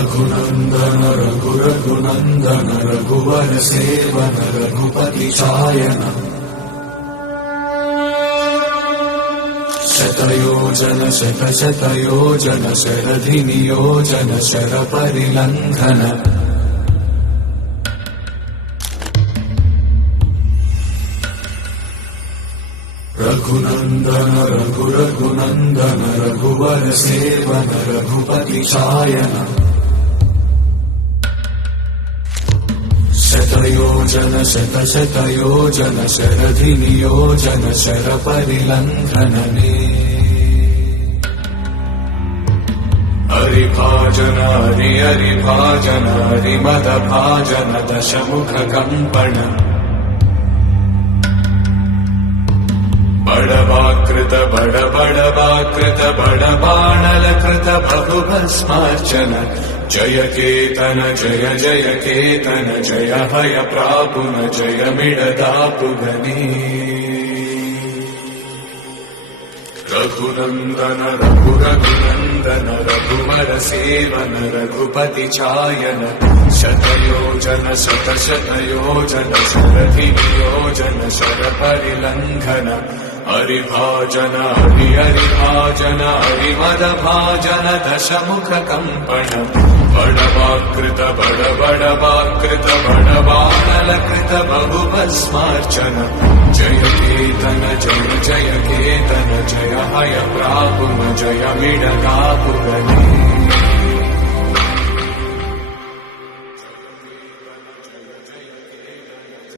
रघुनन्दन रघुरघुनन्दन रघुवर seven Raghupati चायन शतयोजन शतशतयोजन शरधि नियोजन शरपरिलङ्घन रघुनन्दन रघुरघुनन्दन रघुवर seven Raghupati चायन शतयोजन शतशतयोजन शरधि नियोजन शरपरिलङ्घनने हरिभाजन हरिभाजन हरिमदभाजन दशमुख कंपन बड़वाकृत बड़वाकृत बड़बाणलकृत बहुभस्मार्चन जय केतन जय जय केतन जय हय प्रापुन जय मिडदापुगनी रघुनन्दन रघुरघुनन्दन रघुवर सेवन रघुपति चायन शतयोजन शतशतयोजन शरधि नियोजन शरपरिलङ्घन हरिभाजन हरिभाजन हरिमदभाजन दशमुख कंपन बड़वाकृत बड़वाकृत बड़बाणलकृत बहुभस्मार्चन जय केतन जय जय केतन जय हय प्रापुन जय मिडदापुगनी